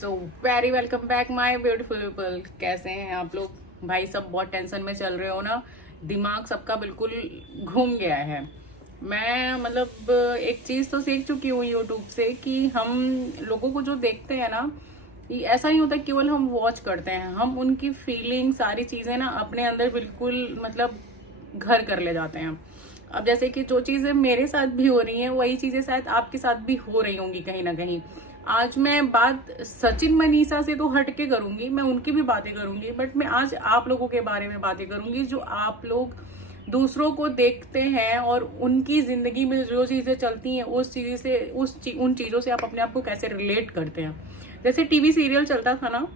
So very welcome back my beautiful people. कैसे हैं आप लोग? भाई सब बहुत टेंशन में चल रहे हो ना। दिमाग सबका बिल्कुल घूम गया है। मैं मतलब एक चीज तो सीख चुकी हूँ यूट्यूब से कि हम लोगों को जो देखते हैं ना, ये ऐसा नहीं होता केवल हम वॉच करते हैं, हम उनकी फीलिंग सारी चीजें ना अपने अंदर बिल्कुल मतलब घर कर ले जाते हैं। अब जैसे कि जो चीजें मेरे साथ भी हो रही हैं वही चीजें शायद आपके साथ भी हो रही होंगी कहीं ना कहीं। आज मैं बात सचिन मनीषा से तो हट के करूंगी, मैं उनकी भी बातें करूंगी, बट मैं आज आप लोगों के बारे में बातें करूंगी जो आप लोग दूसरों को देखते हैं और उनकी जिंदगी में जो चीजें चलती हैं उस चीज से उन चीजों से आप अपने आप को कैसे रिलेट करते हैं। जैसे टीवी सीरियल चलता था ना,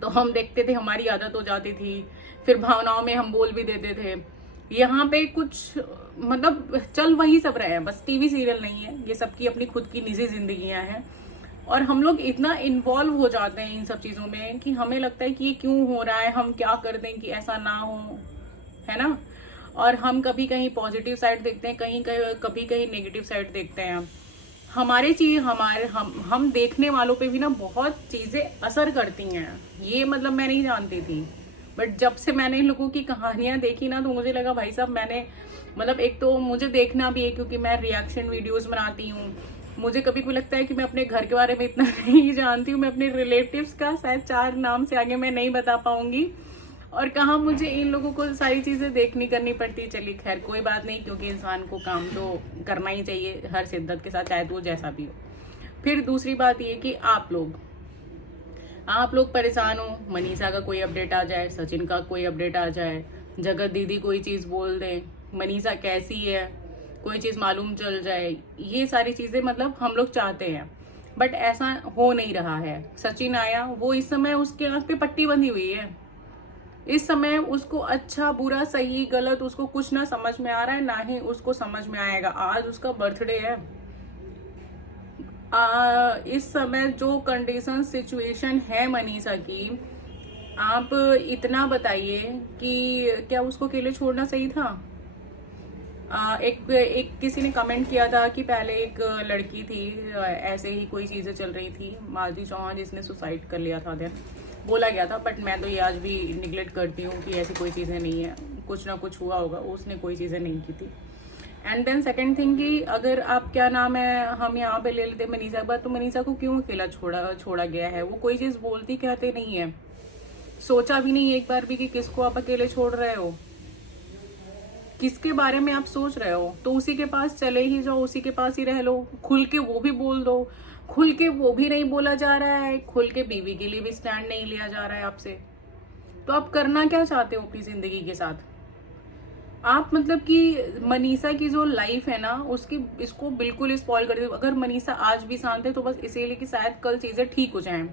तो हम देखते थे, हमारी आदत हो जाती थी, फिर भावनाओं में हम बोल भी देते थे। यहाँ पे कुछ मतलब चल वही सब रहे हैं, बस टीवी सीरियल नहीं है, ये सबकी अपनी खुद की निजी जिंदगियां हैं। और हम लोग इतना इन्वॉल्व हो जाते हैं इन सब चीजों में कि हमें लगता है कि ये क्यों हो रहा है, हम क्या कर दें कि ऐसा ना हो, है ना। और हम कभी कहीं पॉजिटिव साइड देखते हैं, कभी कहीं नेगेटिव साइड देखते हैं। हमारे चीज हमारे हम देखने वालों पे भी ना बहुत चीजें असर करती हैं। ये मतलब मैं नहीं जानती थी, बट जब से मैंने इन लोगों की कहानियां देखी ना, तो मुझे लगा भाई साहब मैंने मतलब एक तो मुझे देखना भी है क्योंकि मैं रिएक्शन वीडियोस बनाती हूँ। मुझे कभी कभी लगता है कि मैं अपने घर के बारे में इतना नहीं जानती हूँ, मैं अपने रिलेटिव्स का शायद 4 नाम से आगे मैं नहीं बता पाऊंगी, और कहाँ मुझे इन लोगों को सारी चीजें देखनी करनी पड़ती है। चलिए खैर कोई बात नहीं, क्योंकि इंसान को काम तो करना ही चाहिए हर शिद्दत के साथ, चाहे तो वो जैसा भी हो। फिर दूसरी बात ये कि आप लोग परेशान हो, मनीषा का कोई अपडेट आ जाए, सचिन का कोई अपडेट आ जाए, जगत दीदी कोई चीज बोल दे, मनीषा कैसी है कोई चीज मालूम चल जाए, ये सारी चीजें मतलब हम लोग चाहते हैं, बट ऐसा हो नहीं रहा है। सचिन आया, वो इस समय उसके आंख पे पट्टी बंधी हुई है। इस समय उसको अच्छा बुरा सही गलत उसको कुछ ना समझ में आ रहा है, ना ही उसको समझ में आएगा। आज उसका बर्थडे है। इस समय जो कंडीशन सिचुएशन है मनीषा की, आप इतना बताइए कि क्या उसको अकेले छोड़ना सही था? एक किसी ने कमेंट किया था कि पहले एक लड़की थी, ऐसे ही कोई चीजें चल रही थी, मालती चौहान, जिसने सुसाइड कर लिया था, देन बोला गया था, बट मैं तो ये आज भी निगलेक्ट करती हूँ कि ऐसी कोई चीजें नहीं है। कुछ ना कुछ हुआ होगा, उसने कोई चीजें नहीं की थी। एंड देन सेकंड थिंग कि अगर आप क्या नाम है, हम यहाँ पे ले लेते मनीषा का, तो मनीषा को क्यों अकेला छोड़ा गया है? वो कोई चीज बोलती कहते नहीं है, सोचा भी नहीं एक बार भी कि किसको आप अकेले छोड़ रहे हो, किसके बारे में आप सोच रहे हो। तो उसी के पास चले ही जाओ, उसी के पास ही रह लो, खुल के वो भी बोल दो। खुल के वो भी नहीं बोला जा रहा है, खुल के बीवी के लिए भी स्टैंड नहीं लिया जा रहा है आपसे। तो आप करना क्या चाहते हो अपनी जिंदगी के साथ? आप मतलब कि मनीषा की जो लाइफ है ना, उसकी इसको बिल्कुल स्पॉइल कर दो। अगर मनीषा आज भी शांत है तो बस इसीलिए कि शायद कल चीजें ठीक हो जाएं,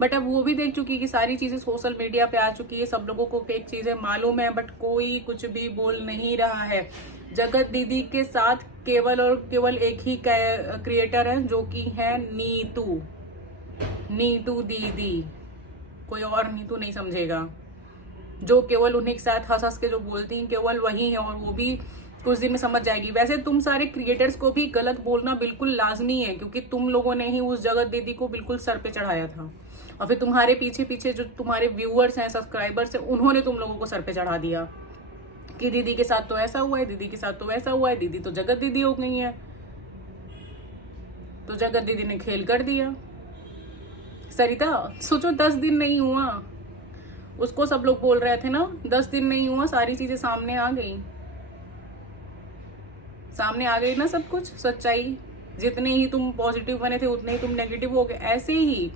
बट अब वो भी देख चुकी है कि सारी चीजें सोशल मीडिया पे आ चुकी है, सब लोगों को एक चीजें मालूम है, बट कोई कुछ भी बोल नहीं रहा है। जगत दीदी के साथ केवल और केवल एक ही क्रिएटर है, जो कि है नीतू। नीतू दीदी, कोई और नीतू नहीं समझेगा। जो केवल उन्हीं के साथ हंस हंस के जो बोलती हैं केवल वही है, और वो भी कुछ दिन में समझ जाएगी। वैसे तुम सारे क्रिएटर्स को भी गलत बोलना बिल्कुल लाजमी है, क्योंकि तुम लोगों ने ही उस जगत दीदी को बिल्कुल सर पे चढ़ाया था, और फिर तुम्हारे पीछे पीछे जो तुम्हारे व्यूअर्स हैं, सब्सक्राइबर्स हैं, उन्होंने तुम लोगों को सर पे चढ़ा दिया कि दीदी के साथ तो ऐसा हुआ है, दीदी के साथ तो वैसा हुआ है, दीदी तो जगत दीदी हो गई है। तो जगत दीदी ने खेल कर दिया। सरिता सोचो, 10 दिन नहीं हुआ, उसको सब लोग बोल रहे थे ना, 10 दिन नहीं हुआ, सारी चीजें सामने आ गई, सामने आ गई ना सब कुछ सच्चाई। जितने ही तुम पॉजिटिव बने थे उतने ही तुम नेगेटिव हो गए, ऐसे ही।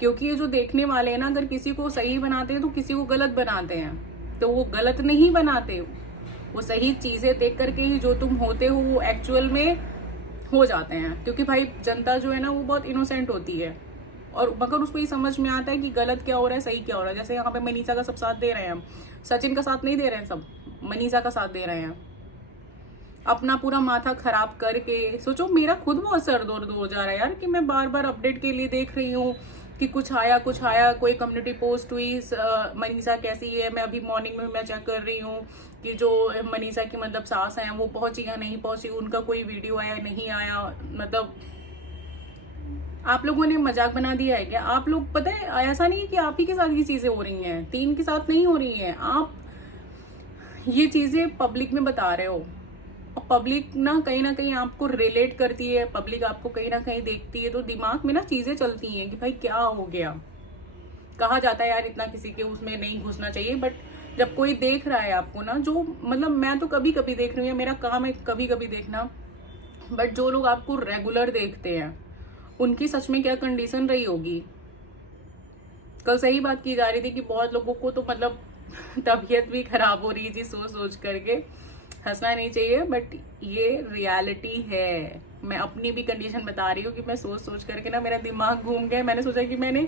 क्योंकि ये जो देखने वाले हैं ना, अगर किसी को सही बनाते हैं तो किसी को गलत बनाते हैं, तो वो गलत नहीं बनाते, वो सही चीजें देख करके ही जो तुम होते हो वो एक्चुअल में हो जाते हैं। क्योंकि भाई जनता जो है ना, वो बहुत इनोसेंट होती है, और मगर उसको ये समझ में आता है कि गलत क्या हो रहा है, सही क्या हो रहा है। जैसे यहाँ पे मनीषा का सब साथ दे रहे हैं हम, सचिन का साथ नहीं दे रहे हैं, सब मनीषा का साथ दे रहे हैं। अपना पूरा माथा खराब करके सोचो, मेरा खुद बहुत सर दर्द हो जा रहा है यार, कि मैं बार बार अपडेट के लिए देख रही हूँ कि कुछ आया, कोई कम्युनिटी पोस्ट हुई, मनीषा कैसी है। मैं अभी मॉर्निंग में मैं चेक कर रही हूँ कि जो मनीषा की मतलब सास हैं, वो पहुंची या नहीं पहुंची, उनका कोई वीडियो आया नहीं आया। मतलब आप लोगों ने मजाक बना दिया है क्या? आप लोग, पता है ऐसा नहीं है कि आप ही के साथ ये चीजें हो रही हैं, टीम के साथ नहीं हो रही हैं, आप ये चीजें पब्लिक में बता रहे हो और पब्लिक ना कहीं आपको रिलेट करती है, पब्लिक आपको कहीं ना कहीं देखती है, तो दिमाग में ना चीजें चलती हैं कि भाई क्या हो गया। कहा जाता है यार इतना किसी के उसमें नहीं घुसना चाहिए, बट जब कोई देख रहा है आपको ना, जो मतलब मैं तो कभी कभी देख रही हूँ, मेरा काम है कभी कभी देखना, बट जो लोग आपको रेगुलर देखते हैं उनकी सच में क्या कंडीशन रही होगी। कल सही बात की जा रही थी कि बहुत लोगों को तो मतलब तबीयत भी खराब हो रही थी सोच सोच करके। हंसना नहीं चाहिए, बट ये रियलिटी है। मैं अपनी भी कंडीशन बता रही हूँ कि मैं सोच सोच करके ना मेरा दिमाग घूम गया। मैंने सोचा कि मैंने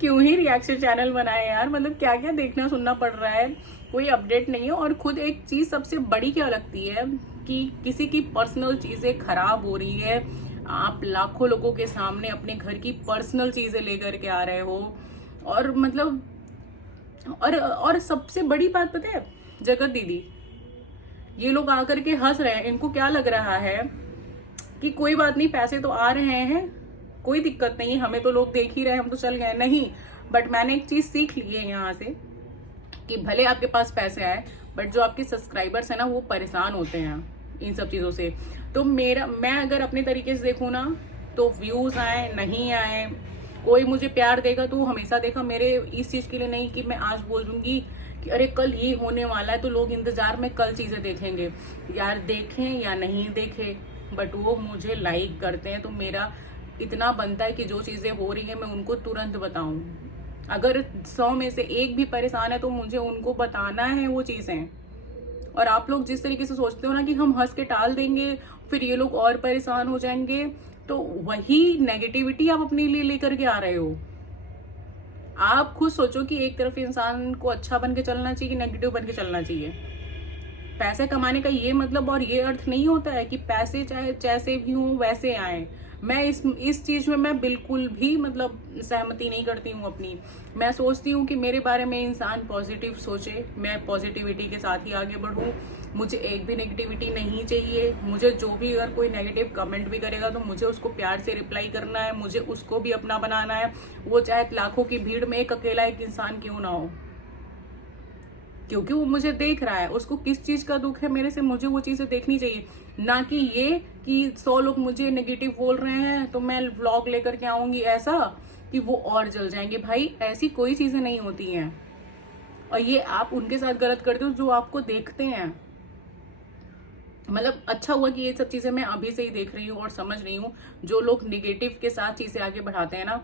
क्यों ही रिएक्शन चैनल बनाया यार, मतलब क्या क्या देखना सुनना पड़ रहा है, कोई अपडेट नहीं है। और खुद एक चीज सबसे बड़ी क्या लगती है कि किसी की पर्सनल चीजें खराब हो रही है, आप लाखों लोगों के सामने अपने घर की पर्सनल चीजें लेकर के आ रहे हो, और मतलब और सबसे बड़ी बात पता है जगत दीदी, ये लोग आकर के हंस रहे हैं, इनको क्या लग रहा है कि कोई बात नहीं, पैसे तो आ रहे हैं, कोई दिक्कत नहीं, हमें तो लोग देख ही रहे हैं, हम तो चल गए। नहीं, बट मैंने एक चीज सीख ली है यहाँ से कि भले आपके पास पैसे आए, बट जो आपके सब्सक्राइबर्स है ना वो परेशान होते हैं इन सब चीजों से। तो मैं अगर अपने तरीके से देखूँ ना, तो व्यूज आए नहीं आए, कोई मुझे प्यार देगा तो हमेशा देखा, मेरे इस चीज के लिए नहीं कि मैं आज बोल दूंगी कि अरे कल ये होने वाला है तो लोग इंतजार में कल चीजें देखेंगे। यार देखें या नहीं देखें, बट वो मुझे लाइक करते हैं, तो मेरा इतना बनता है कि जो चीजें हो रही है मैं उनको तुरंत बताऊं। अगर 100 में से एक भी परेशान है तो मुझे उनको बताना है वो चीजें। और आप लोग जिस तरीके से सोचते हो ना कि हम हंस के टाल देंगे फिर ये लोग और परेशान हो जाएंगे, तो वही नेगेटिविटी आप अपने लिए लेकर के आ रहे हो। आप खुद सोचो कि एक तरफ इंसान को अच्छा बन के चलना चाहिए कि नेगेटिव बन के चलना चाहिए। पैसे कमाने का ये मतलब और ये अर्थ नहीं होता है कि पैसे चाहे जैसे भी हों वैसे आए। मैं इस चीज में मैं बिल्कुल भी मतलब सहमति नहीं करती हूँ अपनी। मैं सोचती हूँ कि मेरे बारे में इंसान पॉजिटिव सोचे, मैं पॉजिटिविटी के साथ ही आगे बढ़ूँ, मुझे एक भी नेगेटिविटी नहीं चाहिए। मुझे जो भी अगर कोई नेगेटिव कमेंट भी करेगा तो मुझे उसको प्यार से रिप्लाई करना है, मुझे उसको भी अपना बनाना है, वो चाहे लाखों की भीड़ में एक अकेला एक इंसान क्यों ना हो, क्योंकि वो मुझे देख रहा है। उसको किस चीज का दुख है मेरे से, मुझे वो चीजें देखनी चाहिए, ना कि ये कि 100 लोग मुझे नेगेटिव बोल रहे हैं तो मैं व्लॉग लेकर के आऊंगी ऐसा कि वो और जल जाएंगे। भाई ऐसी कोई चीजें नहीं होती हैं, और ये आप उनके साथ गलत करते हो जो आपको देखते हैं। मतलब अच्छा हुआ कि ये सब चीजें मैं अभी से ही देख रही हूँ और समझ रही हूँ। जो लोग निगेटिव के साथ चीजें आगे बढ़ाते हैं ना,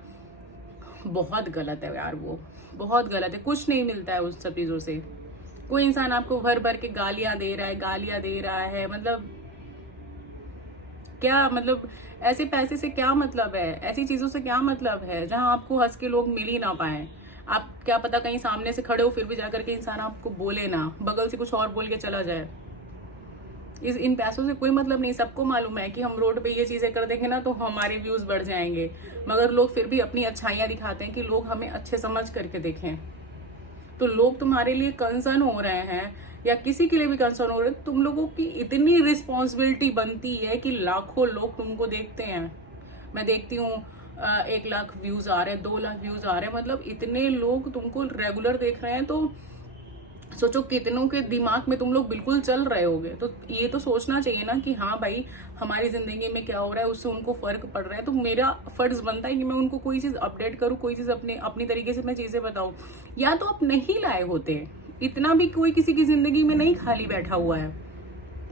बहुत गलत है यार, वो बहुत गलत है। कुछ नहीं मिलता है उस सब चीजों से। कोई इंसान आपको भर भर के गालियां दे रहा है, मतलब क्या मतलब, ऐसे पैसे से क्या मतलब है, ऐसी चीजों से क्या मतलब है जहां आपको हंस के लोग मिल ही ना पाए। आप क्या पता कहीं सामने से खड़े हो फिर भी जाकर के इंसान आपको बोले ना, बगल से कुछ और बोल के चला जाए। इन पैसों से कोई मतलब नहीं। सबको मालूम है कि हम रोड पे ये चीजें कर देंगे ना तो हमारे व्यूज बढ़ जाएंगे, मगर लोग फिर भी अपनी अच्छाइयां दिखाते हैं कि लोग हमें अच्छे समझ करके देखें। तो लोग तुम्हारे लिए कंसर्न हो रहे हैं या किसी के लिए भी कंसर्न हो रहे हैं, तुम लोगों की इतनी रिस्पॉन्सिबिलिटी बनती है कि लाखों लोग तुमको देखते हैं। मैं देखती हूँ 1 लाख व्यूज आ रहे हैं, 2 लाख व्यूज आ रहे हैं, मतलब इतने लोग तुमको रेगुलर देख रहे हैं, तो सोचो कितनों के दिमाग में तुम लोग बिल्कुल चल रहे होगे। तो ये तो सोचना चाहिए ना कि हाँ भाई हमारी जिंदगी में क्या हो रहा है उससे उनको फर्क पड़ रहा है, तो मेरा फर्ज बनता है कि मैं उनको कोई चीज अपडेट करूँ, कोई चीज अपनी तरीके से मैं चीजें बताऊँ। या तो आप नहीं लाए होते, इतना भी कोई किसी की जिंदगी में नहीं खाली बैठा हुआ है,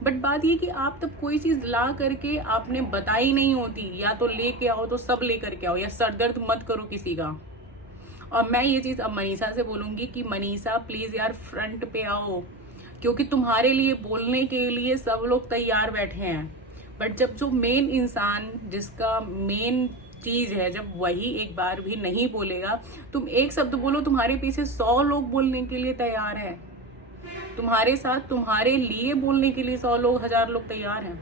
बट बात ये कि आप तब कोई चीज ला करके आपने बताई नहीं होती। या तो लेके आओ तो सब लेकर के आओ, या सरदर्द मत करो किसी का। और मैं ये चीज अब मनीषा से बोलूंगी कि मनीषा प्लीज यार फ्रंट पे आओ, क्योंकि तुम्हारे लिए बोलने के लिए सब लोग तैयार बैठे हैं, बट जब जो मेन इंसान जिसका मेन चीज है जब वही एक बार भी नहीं बोलेगा, तुम एक शब्द बोलो तुम्हारे पीछे 100 लोग बोलने के लिए तैयार हैं, तुम्हारे साथ तुम्हारे लिए बोलने के लिए 100 लोग 1000 लोग तैयार हैं।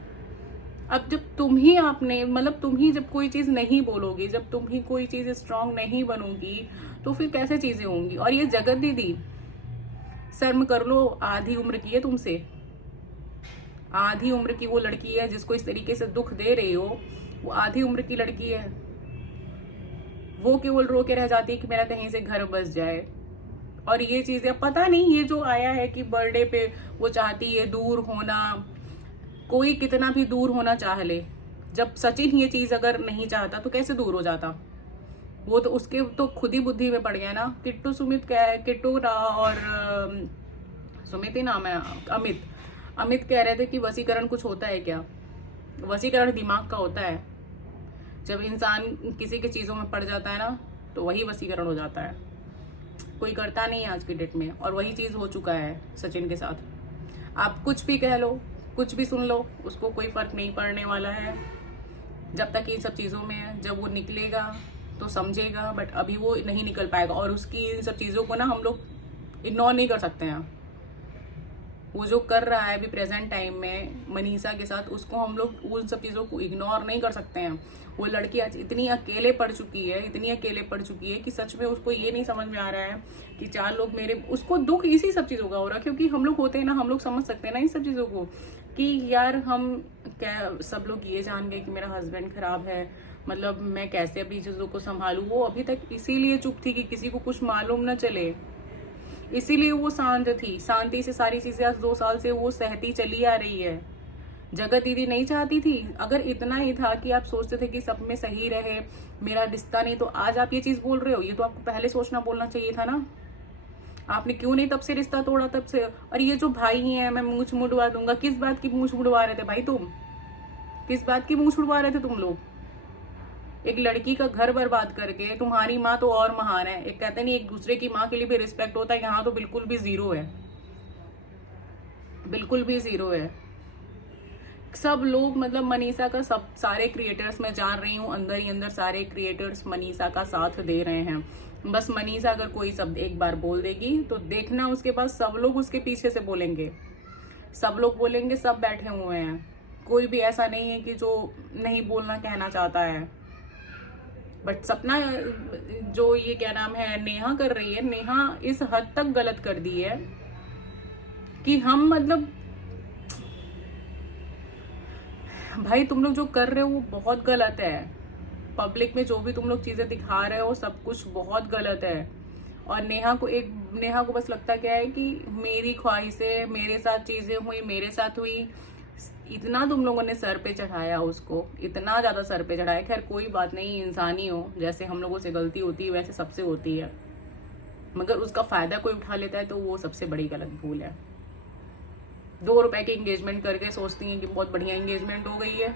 अब जब तुम ही आपने मतलब तुम ही जब कोई चीज नहीं बोलोगी, जब तुम ही कोई चीज स्ट्रांग नहीं बनोगी, तो फिर कैसे चीजें होंगी। और ये जगत दीदी शर्म कर लो, आधी उम्र की है तुमसे, आधी उम्र की वो लड़की है जिसको इस तरीके से दुख दे रही हो, वो आधी उम्र की लड़की है। वो केवल रो के रह जाती है कि मेरा कहीं से घर बस जाए। और ये चीजें पता नहीं, ये जो आया है कि बर्थडे पे वो चाहती है दूर होना, कोई कितना भी दूर होना चाह ले, जब सचिन ये चीज अगर नहीं चाहता तो कैसे दूर हो जाता? वो तो उसके तो खुद ही बुद्धि में पड़ गया ना। किट्टू सुमित क्या है, किट्टू और सुमित ही नाम है, अमित कह रहे थे कि वसीकरण कुछ होता है क्या? वसीकरण दिमाग का होता है। जब इंसान किसी की चीजों में पड़ जाता है ना तो वही वसीकरण हो जाता है। कोई करता नहीं है आज की डेट में, और वही चीज हो चुका है सचिन के साथ। आप कुछ भी कह लो, कुछ भी सुन लो, उसको कोई फर्क नहीं पड़ने वाला है जब तक इन सब चीजों में है। जब वो निकलेगा तो समझेगा, बट अभी वो नहीं निकल पाएगा। और उसकी इन सब चीजों को ना हम लोग इग्नोर नहीं कर सकते हैं। वो जो कर रहा है अभी प्रेजेंट टाइम में मनीषा के साथ, उसको हम लोग उन सब चीज़ों को इग्नोर नहीं कर सकते हैं। वो लड़की आज इतनी अकेले पड़ चुकी है कि सच में उसको ये नहीं समझ में आ रहा है कि 4 लोग मेरे, उसको दुख इसी सब चीज़ों का हो रहा है। क्योंकि हम लोग होते हैं ना, हम लोग समझ सकते हैं ना इन सब चीज़ों को कि यार हम क्या, सब लोग ये जान गए कि मेरा हस्बैंड खराब है, मतलब मैं कैसे अपनी चीज़ों को संभालूं। वो अभी तक इसीलिए चुप थी कि किसी को कुछ मालूम ना चले, इसीलिए वो शांत थी। शांति से सारी चीजें आज 2 साल से वो सहती चली आ रही है। जगत दीदी नहीं चाहती थी। अगर इतना ही था कि आप सोचते थे कि सब में सही रहे, मेरा रिश्ता नहीं, तो आज आप ये चीज बोल रहे हो। ये तो आपको पहले सोचना बोलना चाहिए था ना। आपने क्यों नहीं तब से रिश्ता तोड़ा तब से? और ये जो भाई है, मैं मूंछ मुड़वा दूंगा, किस बात की मूंछ मुड़वा रहे थे भाई तुम? किस बात की मूंछ मुड़वा रहे थे तुम लोग? एक लड़की का घर बर्बाद करके, तुम्हारी माँ तो और महान है। एक कहते नहीं, एक दूसरे की माँ के लिए भी रिस्पेक्ट होता है, यहाँ तो बिल्कुल भी जीरो है, बिल्कुल भी जीरो है। सब लोग, मतलब मनीषा का सब सारे क्रिएटर्स, मैं जान रही हूँ अंदर ही अंदर सारे क्रिएटर्स मनीषा का साथ दे रहे हैं। बस मनीषा अगर कोई शब्द एक बार बोल देगी तो देखना उसके बाद सब लोग उसके पीछे से बोलेंगे, सब लोग बोलेंगे, सब बैठे हुए हैं। कोई भी ऐसा नहीं है कि जो नहीं बोलना कहना चाहता है। बट सपना, जो ये क्या नाम है, नेहा कर रही है, नेहा इस हद तक गलत कर दी है कि हम, मतलब भाई तुम लोग जो कर रहे हो वो बहुत गलत है। पब्लिक में जो भी तुम लोग चीजें दिखा रहे हो सब कुछ बहुत गलत है। और नेहा को बस लगता क्या है कि मेरी ख्वाहिशें, मेरे साथ चीजें हुई, मेरे साथ हुई, इतना तुम लोगों ने सर पे चढ़ाया उसको, इतना ज्यादा सर पे चढ़ाया। खैर कोई बात नहीं, इंसानी हो, जैसे हम लोगों से गलती होती है वैसे सबसे होती है, मगर उसका फायदा कोई उठा लेता है तो वो सबसे बड़ी गलत भूल है। 2 रुपए की एंगेजमेंट करके सोचती हैं कि बहुत बढ़िया एंगेजमेंट हो गई है।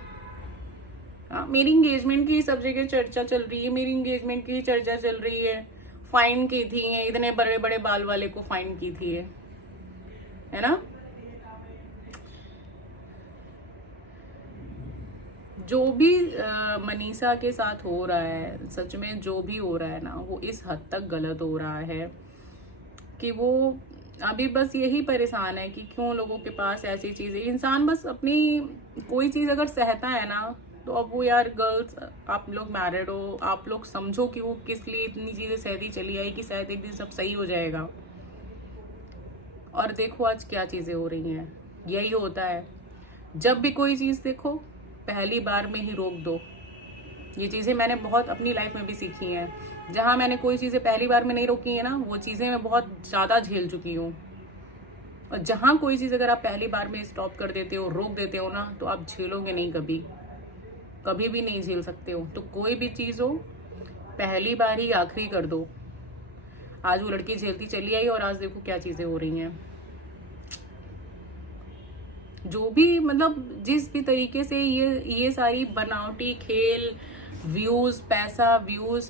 हाँ, मेरी एंगेजमेंट की सब जगह चर्चा चल रही है, मेरी एंगेजमेंट की चर्चा चल रही है। फाइन की थी, इतने बड़े बड़े बाल वाले को फाइन की थी, है ना। जो भी मनीषा के साथ हो रहा है, सच में जो भी हो रहा है ना, वो इस हद तक गलत हो रहा है कि वो अभी बस यही परेशान है कि क्यों लोगों के पास ऐसी चीजें। इंसान बस अपनी कोई चीज अगर सहता है ना, तो अब वो, यार गर्ल्स आप लोग मैरिड हो, आप लोग समझो कि वो किस लिए इतनी चीजें सहती चली आई, कि शायद एक दिन सब सही हो जाएगा। और देखो आज क्या चीजें हो रही हैं। यही होता है, जब भी कोई चीज देखो पहली बार में ही रोक दो। ये चीजें मैंने बहुत अपनी लाइफ में भी सीखी हैं। जहां मैंने कोई चीजें पहली बार में नहीं रोकी है ना, वो चीजें मैं बहुत ज्यादा झेल चुकी हूँ। और जहां कोई चीज अगर आप पहली बार में स्टॉप कर देते हो, रोक देते हो ना, तो आप झेलोगे नहीं, कभी कभी भी नहीं झेल सकते हो। तो कोई भी चीज हो पहली बार ही आखिरी कर दो। आज वो लड़की झेलती चली आई और आज देखो क्या चीजें हो रही हैं। जो भी, मतलब जिस भी तरीके से ये सारी बनावटी खेल, व्यूज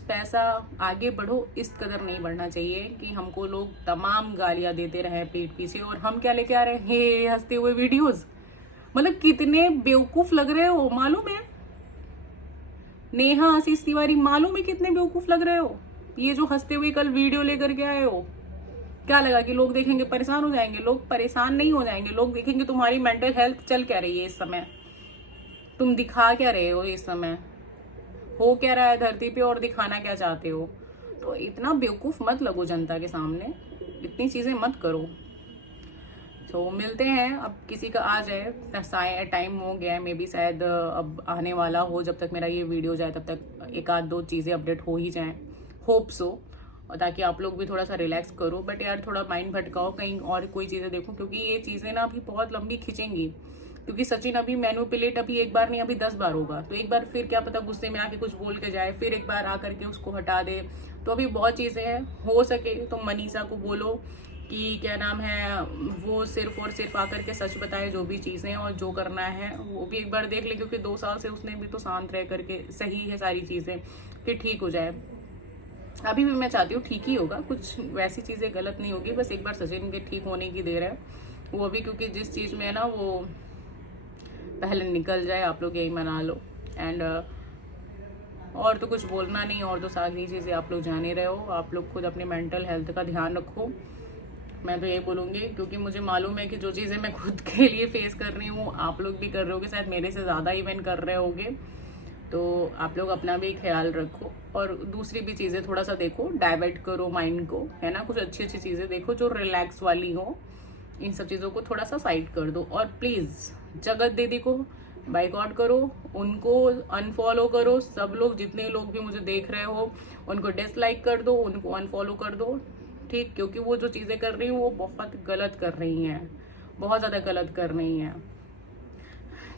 पैसा, आगे बढ़ो, इस कदर नहीं बढ़ना चाहिए कि हमको लोग तमाम गालियां देते रहे पीठ पीछे, और हम क्या लेके आ रहे हैं, ये हंसते हुए वीडियोस। मतलब कितने बेवकूफ लग रहे हो, मालूम है नेहा आशीष तिवारी, मालूम है कितने बेवकूफ लग रहे हो। ये जो हंसते हुए कल वीडियो लेकर के आए हो, क्या लगा कि लोग देखेंगे परेशान हो जाएंगे? लोग परेशान नहीं हो जाएंगे, लोग देखेंगे तुम्हारी मेंटल हेल्थ चल क्या रही है इस समय, तुम दिखा क्या रहे हो इस समय, हो क्या रहा है धरती पे और दिखाना क्या चाहते हो। तो इतना बेवकूफ मत लगो जनता के सामने, इतनी चीजें मत करो। तो मिलते हैं, अब किसी का आ जाए, टाइम हो गया है मे बी, शायद अब आने वाला हो, जब तक मेरा ये वीडियो जाए तब तक एक आध दो चीज़ें अपडेट हो ही जाएं, होप सो, और ताकि आप लोग भी थोड़ा सा रिलैक्स करो। बट यार थोड़ा माइंड भटकाओ, कहीं और कोई चीज़ें देखो, क्योंकि ये चीज़ें ना अभी बहुत लंबी खींचेंगी। क्योंकि सचिन अभी मैनिपुलेट अभी एक बार नहीं, अभी 10 बार होगा, तो एक बार फिर क्या पता गुस्से में आके कुछ बोल के जाए, फिर एक बार आकर के उसको हटा दे। तो अभी बहुत चीज़ें हैं, हो सके तो मनीषा को बोलो कि क्या नाम है, वो सिर्फ और सिर्फ आकर के सच बताए, जो भी चीज़ें और जो करना है वो भी एक बार देख ले, क्योंकि 2 साल से उसने भी तो शांत रह करके, सही है सारी चीज़ें, फिर ठीक हो जाए। अभी भी मैं चाहती हूँ ठीक ही होगा, कुछ वैसी चीज़ें गलत नहीं होगी, बस एक बार सचिन के ठीक होने की देर है। वो अभी क्योंकि जिस चीज़ में है ना वो पहले निकल जाए, आप लोग यही मना लो। एंड और तो कुछ बोलना नहीं, और तो सारी चीज़ें आप लोग जान ही रहे हो। आप लोग खुद अपने मेंटल हेल्थ का ध्यान रखो, मैं तो ये बोलूँगी, क्योंकि मुझे मालूम है कि जो चीज़ें मैं खुद के लिए फेस कर रही हूँ आप लोग भी कर रहे होगे, शायद मेरे से ज़्यादा इवन कर रहे होगे। तो आप लोग अपना भी ख्याल रखो, और दूसरी भी चीज़ें थोड़ा सा देखो, डाइवर्ट करो माइंड को, है ना, कुछ अच्छी अच्छी चीज़ें देखो जो रिलैक्स वाली हो। इन सब चीज़ों को थोड़ा सा साइड कर दो, और प्लीज़ जगत दीदी को बाइकआउट करो, उनको अनफॉलो करो, सब लोग जितने लोग भी मुझे देख रहे हो उनको डिसलाइक कर दो, उनको अनफॉलो कर दो, ठीक, क्योंकि वो जो चीज़ें कर रही हैं वो बहुत गलत कर रही हैं, बहुत ज़्यादा गलत कर रही हैं।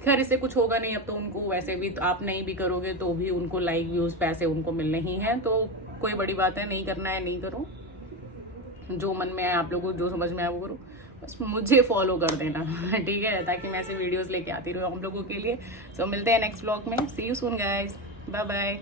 खैर इससे कुछ होगा नहीं, अब तो उनको वैसे भी, तो आप नहीं भी करोगे तो भी उनको लाइक व्यूज़ पैसे उनको मिलने ही हैं, तो कोई बड़ी बात है, नहीं करना है नहीं करो, जो मन में आए आप लोगों को जो समझ में आए वो करो, बस मुझे फॉलो कर देना ठीक है, ताकि मैं ऐसे वीडियोस लेके आती रहूँ हम लोगों के लिए। सो मिलते हैं नेक्स्ट व्लॉग में, see you soon guys, bye bye.